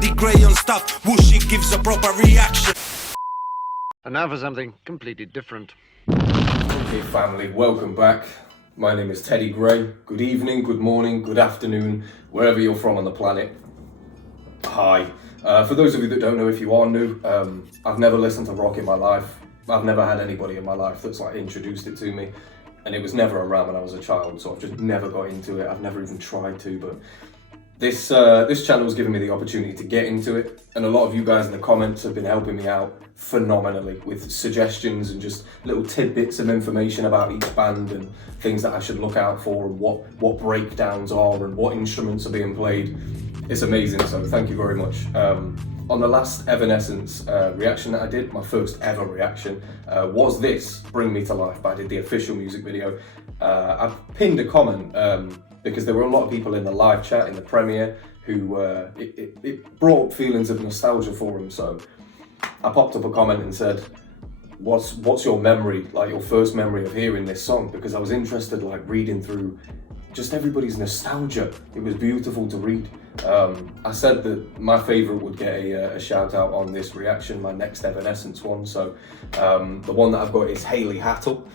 Teddy Grey on stuff. Whooshy gives a proper reaction. And now for something completely different. Hey family, welcome back. My name is Teddy Grey. Good evening, good morning, good afternoon, wherever you're from on the planet. Hi. For those of you that don't know, if you are new, I've never listened to rock in my life. I've never had anybody in my life that's like introduced it to me, and it was never around when I was a child, so I've just never got into it. I've never even tried to, but this channel has given me the opportunity to get into it, and a lot of you guys in the comments have been helping me out phenomenally with suggestions and just little tidbits of information about each band and things that I should look out for and what breakdowns are and what instruments are being played. It's amazing, so thank you very much. On the last Evanescence reaction that I did, my first ever reaction, was this, Bring Me to Life, but I did the official music video. I pinned a comment because there were a lot of people in the live chat, in the premiere, who it brought feelings of nostalgia for them, so I popped up a comment and said, what's your memory, like your first memory of hearing this song? Because I was interested, like reading through just everybody's nostalgia. It was beautiful to read. I said that my favourite would get a shout out on this reaction, my next Evanescence one. So the one that I've got is Hayley Hattle.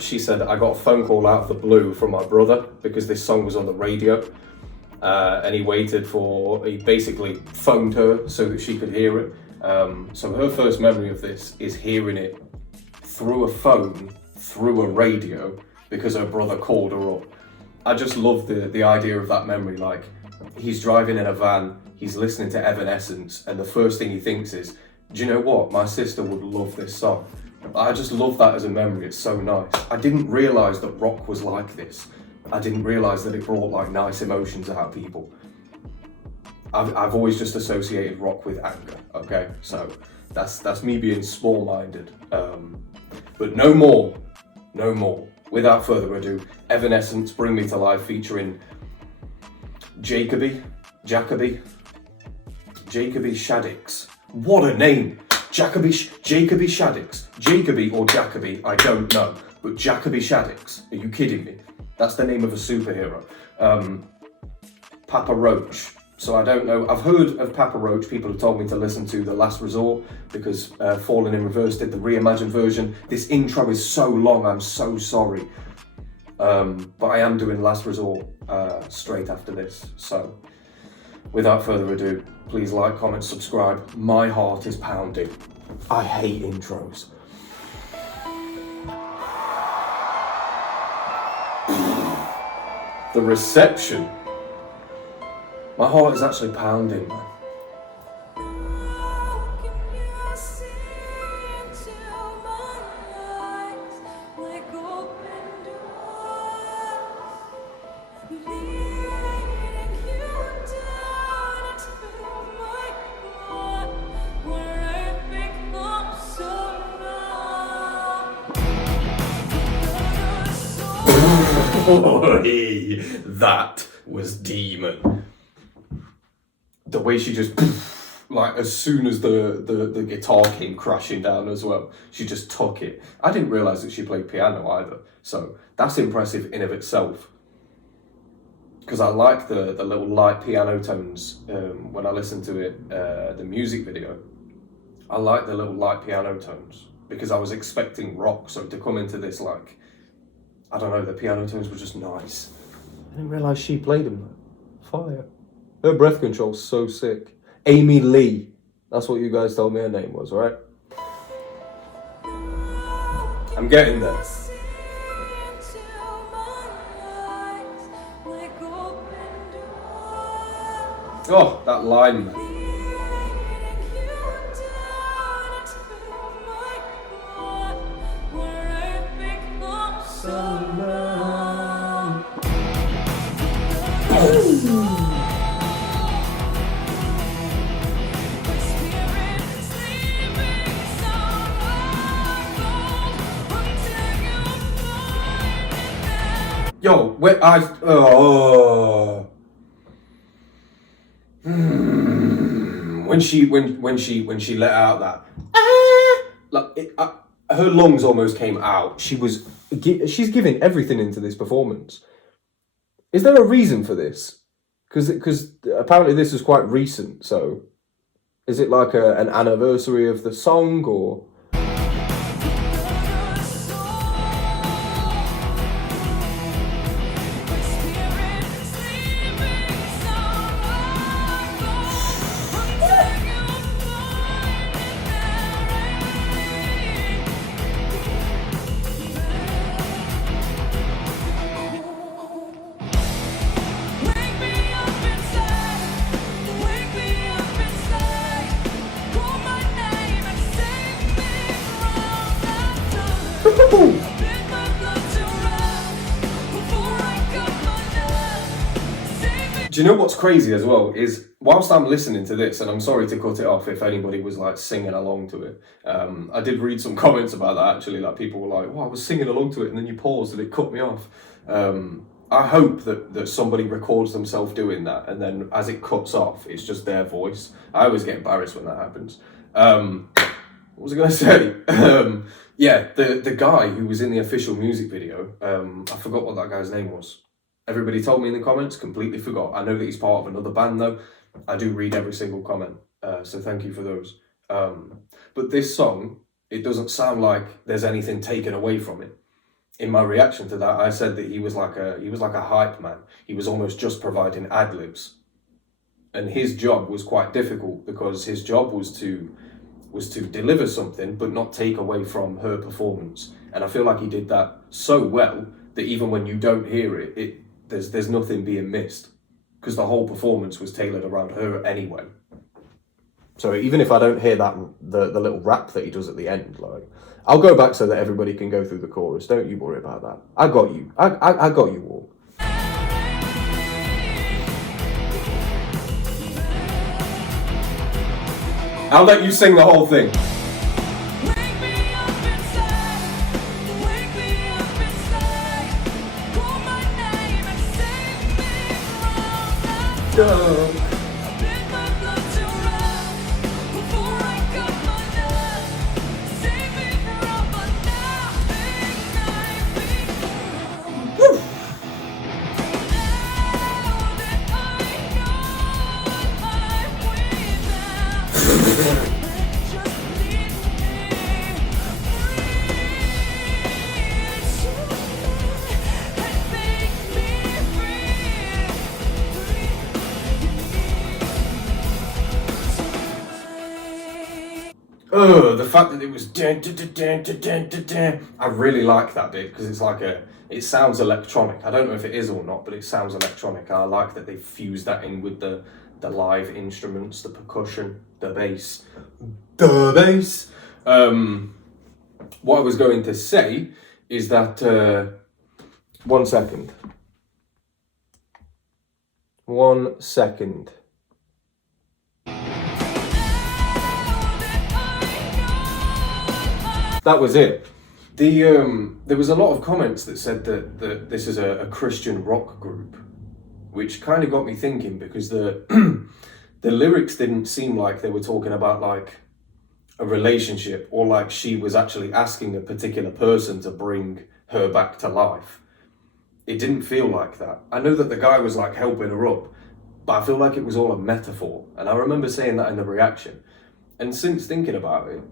She said, I got a phone call out of the blue from my brother because this song was on the radio. And he basically phoned her so that she could hear it. So her first memory of this is hearing it through a phone, through a radio, because her brother called her up. I just love the idea of that memory. Like, he's driving in a van, he's listening to Evanescence, and the first thing he thinks is, do you know what? My sister would love this song. I just love that as a memory. It's so nice. I didn't realise that rock was like this. I didn't realise that it brought like nice emotions out of people. I've always just associated rock with anger, okay? So that's me being small-minded. But no more. Without further ado, Evanescence, Bring Me to Life, featuring Jacoby Shaddix. What a name! Jacoby Shaddix. Jacoby or Jacoby, I don't know. But Jacoby Shaddix, are you kidding me? That's the name of a superhero. Papa Roach. So I don't know, I've heard of Papa Roach. People have told me to listen to The Last Resort because Fallen in Reverse did the reimagined version. This intro is so long, I'm so sorry. But I am doing Last Resort straight after this. So without further ado, please like, comment, subscribe. My heart is pounding. I hate intros. The reception. My heart is actually pounding, man. Boy, that was demon. The way she just, like, as soon as the guitar came crashing down as well, she just took it. I didn't realise that she played piano either, so that's impressive in of itself. Because I like the little light piano tones when I listen to it, the music video. I like the little light piano tones because I was expecting rock, so to come into this, like, I don't know, the piano tones were just nice. I didn't realise she played them though. Fire. Her breath control's so sick. Amy Lee. That's what you guys told me her name was, right? I'm getting there. Oh, that line, man. Yo, when she let out that her lungs almost came out. She's giving everything into this performance. Is there a reason for this? Because apparently this is quite recent, so is it like an anniversary of the song, or? Do you know what's crazy as well is whilst I'm listening to this, and I'm sorry to cut it off if anybody was like singing along to it, I did read some comments about that actually, like people were like, "Oh, I was singing along to it and then you paused and it cut me off." I hope that somebody records themselves doing that, and then as it cuts off, it's just their voice. I always get embarrassed when that happens. What was I going to say? Yeah, the guy who was in the official music video, I forgot what that guy's name was. Everybody told me in the comments, completely forgot. I know that he's part of another band though. I do read every single comment, so thank you for those. But this song, it doesn't sound like there's anything taken away from it. In my reaction to that, I said that he was like a hype man. He was almost just providing ad-libs. And his job was quite difficult because his job was to deliver something but not take away from her performance. And I feel like he did that so well that even when you don't hear it, there's nothing being missed because the whole performance was tailored around her anyway. So even if I don't hear that the little rap that he does at the end, like, I'll go back so that everybody can go through the chorus. Don't you worry about that. I got you. I got you all. I'll let you sing the whole thing. The fact that it was I really like that bit because it's like it sounds electronic. I don't know if it is or not, but it sounds electronic. I like that they fused that in with the live instruments, the percussion, the bass. What I was going to say is that 1 second. That was it. There was a lot of comments that said that this is a Christian rock group, which kind of got me thinking because the lyrics didn't seem like they were talking about like a relationship or like she was actually asking a particular person to bring her back to life. It didn't feel like that. I know that the guy was like helping her up, but I feel like it was all a metaphor. And I remember saying that in the reaction. And since thinking about it,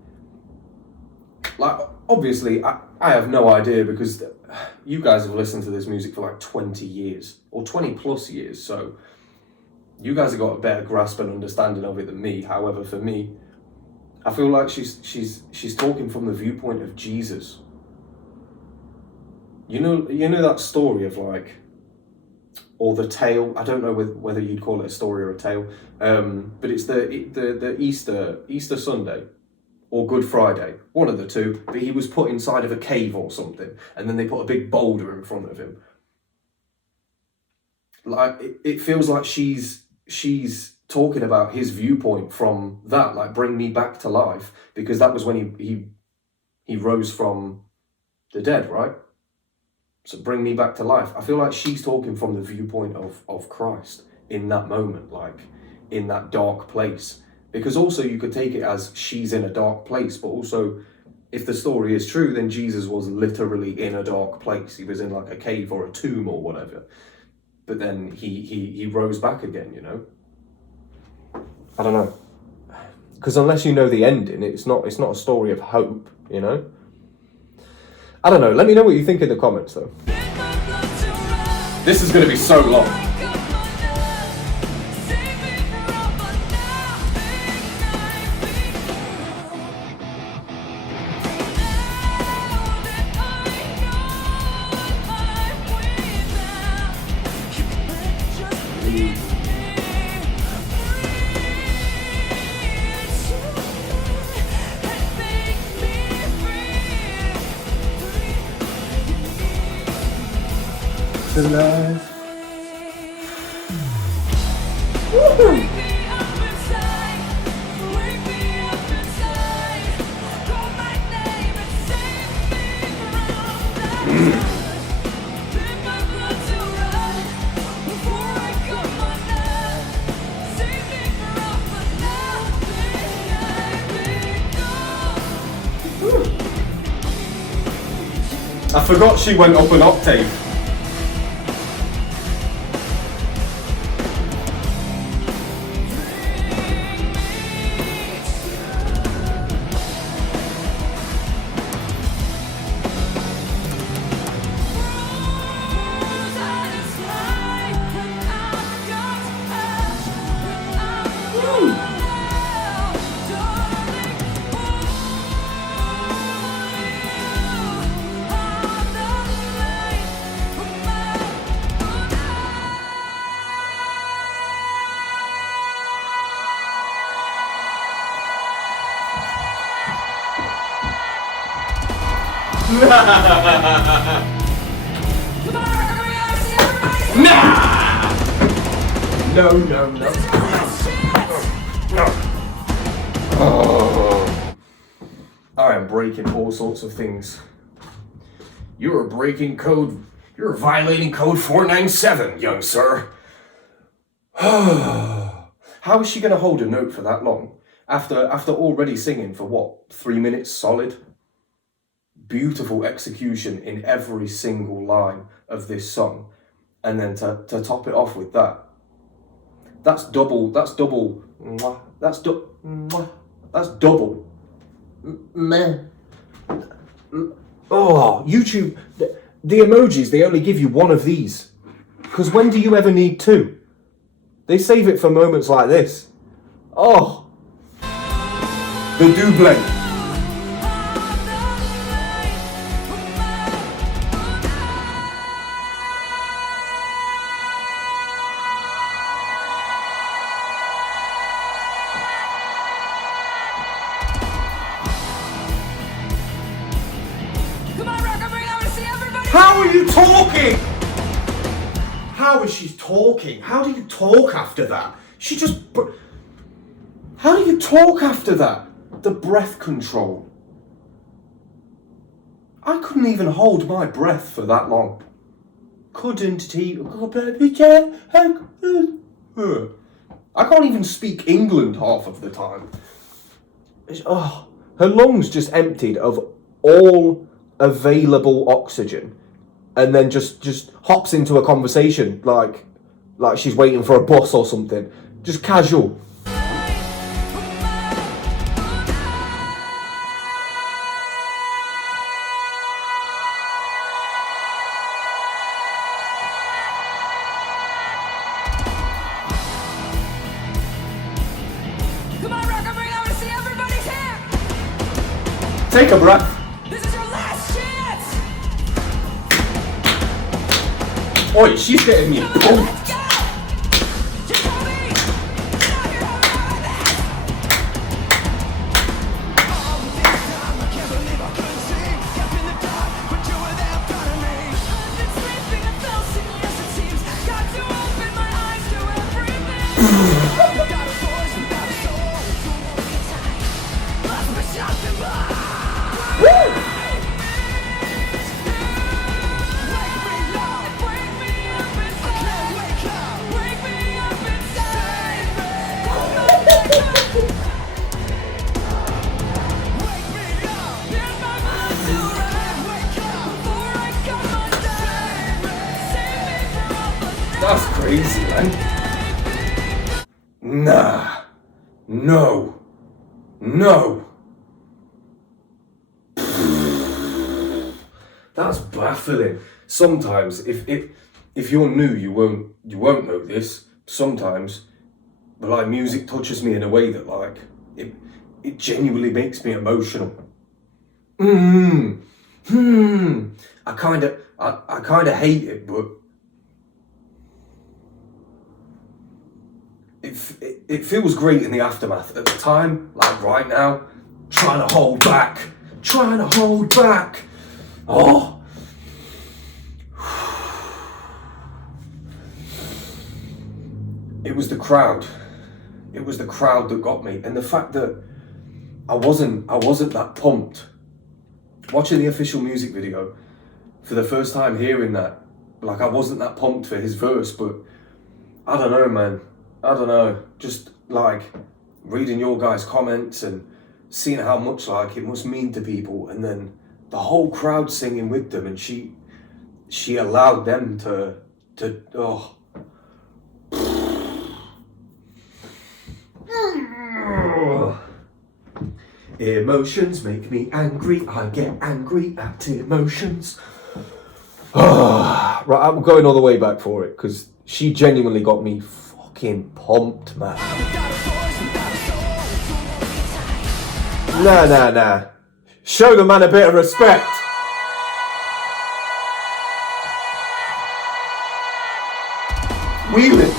like, obviously, I have no idea because you guys have listened to this music for like 20 years or 20 plus years. So you guys have got a better grasp and understanding of it than me. However, for me, I feel like she's talking from the viewpoint of Jesus. You know that story of like, or the tale. I don't know whether you'd call it a story or a tale, but it's the Easter Sunday. Or Good Friday, one of the two, but he was put inside of a cave or something, and then they put a big boulder in front of him. Like, it feels like she's talking about his viewpoint from that, like, bring me back to life, because that was when he rose from the dead, right? So bring me back to life. I feel like she's talking from the viewpoint of Christ in that moment, like, in that dark place. Because also you could take it as she's in a dark place, but also if the story is true, then Jesus was literally in a dark place. He was in like a cave or a tomb or whatever. but then he rose back again, you know? I don't know. Because unless you know the ending, it's not a story of hope, you know? I don't know. Let me know what you think in the comments, though. This is going to be so long. Alive. I forgot she went up an octave. No. Oh. I am breaking all sorts of things. You are breaking code. You're violating code 497, young sir. How is she going to hold a note for that long? After already singing for what, 3 minutes solid? Beautiful execution in every single line of this song. And then to top it off with that. That's double. That's double. That's double. Meh. Oh, YouTube. The emojis, they only give you one of these. Because when do you ever need two? They save it for moments like this. Oh. The double. How are you talking? How is she talking? How do you talk after that? She just... How do you talk after that? The breath control. I couldn't even hold my breath for that long. Couldn't he? I can't even speak England half of the time. Oh, her lungs just emptied of all available oxygen. And then just hops into a conversation like she's waiting for a bus or something. Just casual. Come on, Rock, I want to see everybody's here. Take a breath. Oi, she's getting me pumped. crazy, man. Nah. No. That's baffling. Sometimes, if you're new, you won't know this. Sometimes, but like music touches me in a way that like it genuinely makes me emotional. I kind of hate it, but it feels great in the aftermath. At the time, like right now, trying to hold back. Oh. It was the crowd. It was the crowd that got me, and the fact that I wasn't that pumped. Watching the official music video for the first time, hearing that, like I wasn't that pumped for his verse, but I don't know, man. I don't know. Just like reading your guys' comments and seeing how much like it must mean to people, and then the whole crowd singing with them, and she allowed them to oh. Emotions make me angry. I get angry at emotions. Right, I'm going all the way back for it because she genuinely got me fucking pumped, man. Nah. Show the man a bit of respect. Wheeling.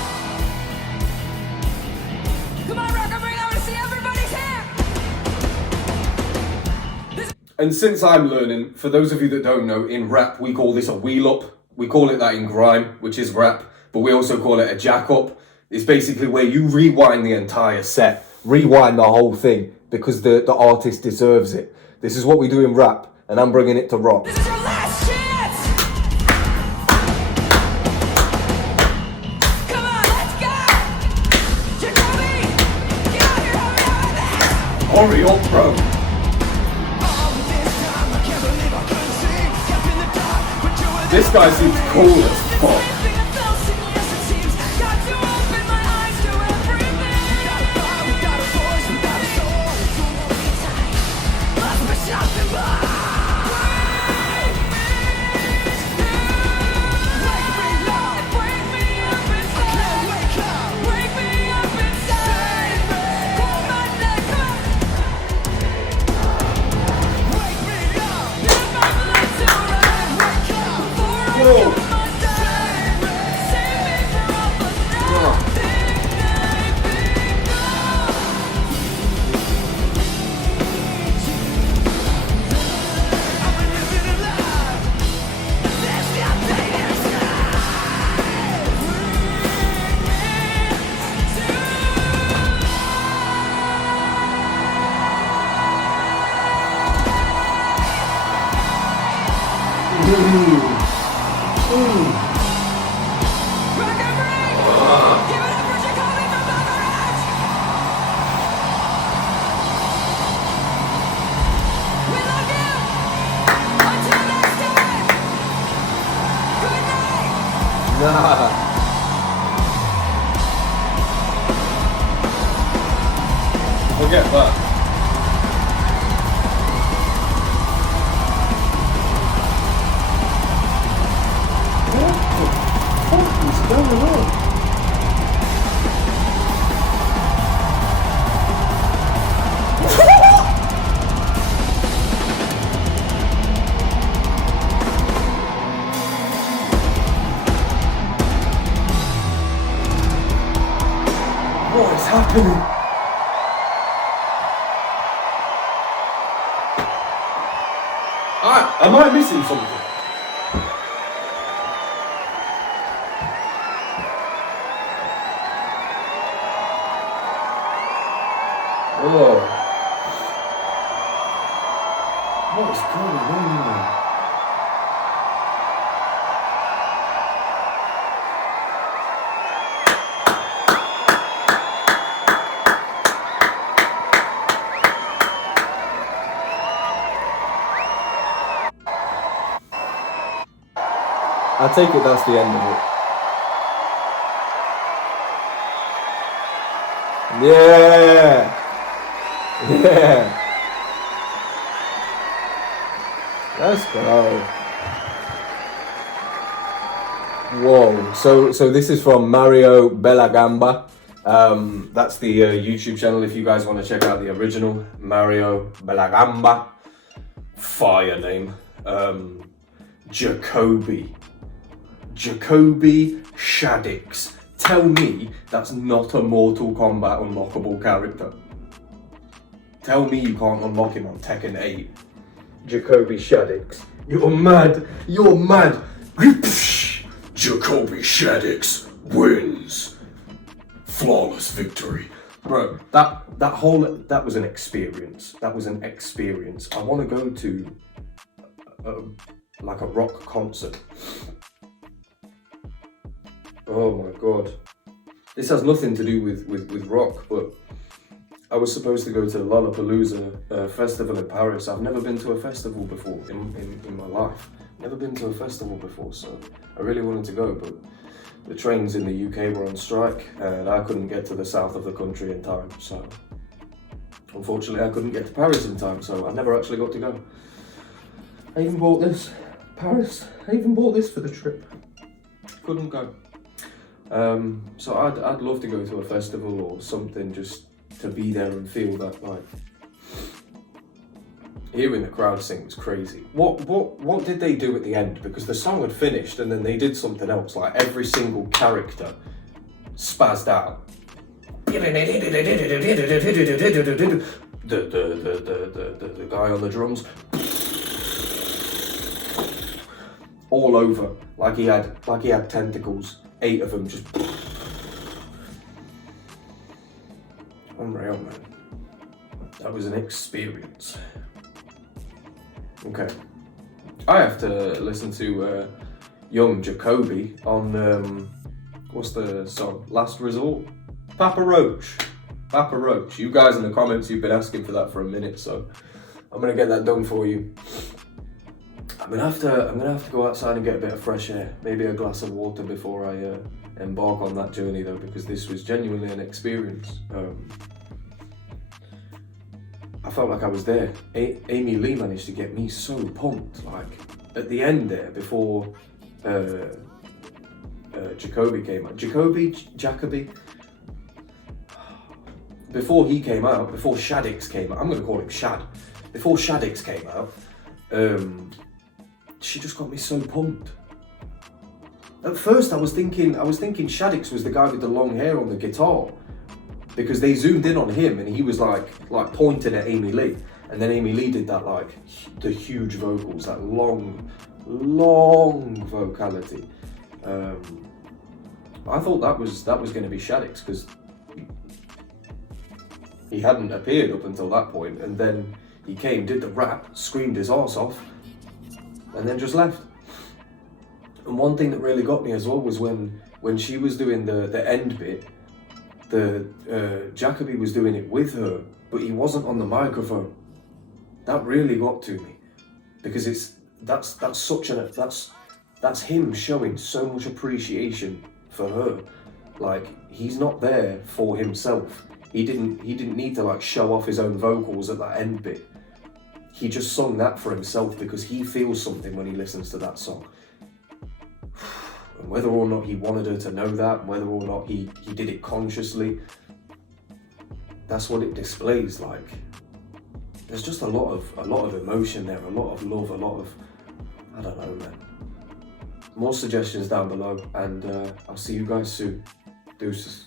Come on, rock, I want to see everybody's here. And since I'm learning, for those of you that don't know, in rap we call this a wheel up. We call it that in grime, which is rap, but we also call it a jack up. It's basically where you rewind the entire set, rewind the whole thing, because the artist deserves it. This is what we do in rap, and I'm bringing it to rock. This is your last chance. Come on, let's go. Jacoby, get out here, Hurry up, bro. This guy seems cool as fuck. Forget that. What the fuck is going on? What is happening? Am I missing something? Oh. What is going on? I take it that's the end of it. Yeah. Yeah. Let's go. Whoa. So this is from Mario Bellagamba. That's the YouTube channel if you guys want to check out the original. Mario Bellagamba. Fire name. Jacoby Shaddix. Tell me that's not a Mortal Kombat unlockable character. Tell me you can't unlock him on Tekken 8. Jacoby Shaddix. You're mad. You're mad. Jacoby Shaddix wins. Flawless victory. Bro, that was an experience. That was an experience. I want to go to like a rock concert. Oh my god. This has nothing to do with rock, but I was supposed to go to Lollapalooza festival in Paris. I've never been to a festival before in my life. Never been to a festival before, so I really wanted to go, but the trains in the UK were on strike and I couldn't get to the south of the country in time, so unfortunately I couldn't get to Paris in time, so I never actually got to go. I even bought this, Paris, I even bought this for the trip. Couldn't go. So I'd love to go to a festival or something just to be there and feel that, like, hearing the crowd sing was crazy. What did they do at the end? Because the song had finished and then they did something else, like every single character spazzed out. The guy on the drums, all over, like he had tentacles, 8 of them just. Unreal, man. That was an experience. Okay, I have to listen to young Jacoby on what's the song? Last Resort. Papa Roach. You guys in the comments, you've been asking for that for a minute, so I'm gonna get that done for you. I'm gonna have to go outside and get a bit of fresh air, maybe a glass of water before I embark on that journey though, because this was genuinely an experience. I felt like I was there. Amy Lee managed to get me so pumped, like at the end there, before Jacoby came out. Jacoby. Before he came out, before Shaddix came out, I'm gonna call him Shad. Before Shaddix came out, she just got me so pumped. At first I was thinking Shaddix was the guy with the long hair on the guitar, because they zoomed in on him and he was like pointing at Amy Lee, and then Amy Lee did that, like the huge vocals, that long vocality. I thought that was going to be Shaddix, because he hadn't appeared up until that point, and then he came, did the rap, screamed his arse off, and then just left. And one thing that really got me as well was when she was doing the end bit, Jacoby was doing it with her, but he wasn't on the microphone. That really got to me, because that's him showing so much appreciation for her. Like, he's not there for himself. He didn't need to like show off his own vocals at that end bit. He just sung that for himself because he feels something when he listens to that song. And whether or not he wanted her to know that, whether or not he did it consciously, that's what it displays. Like, there's just a lot of emotion there, a lot of love, a lot of, I don't know, man. More suggestions down below, and I'll see you guys soon. Deuces.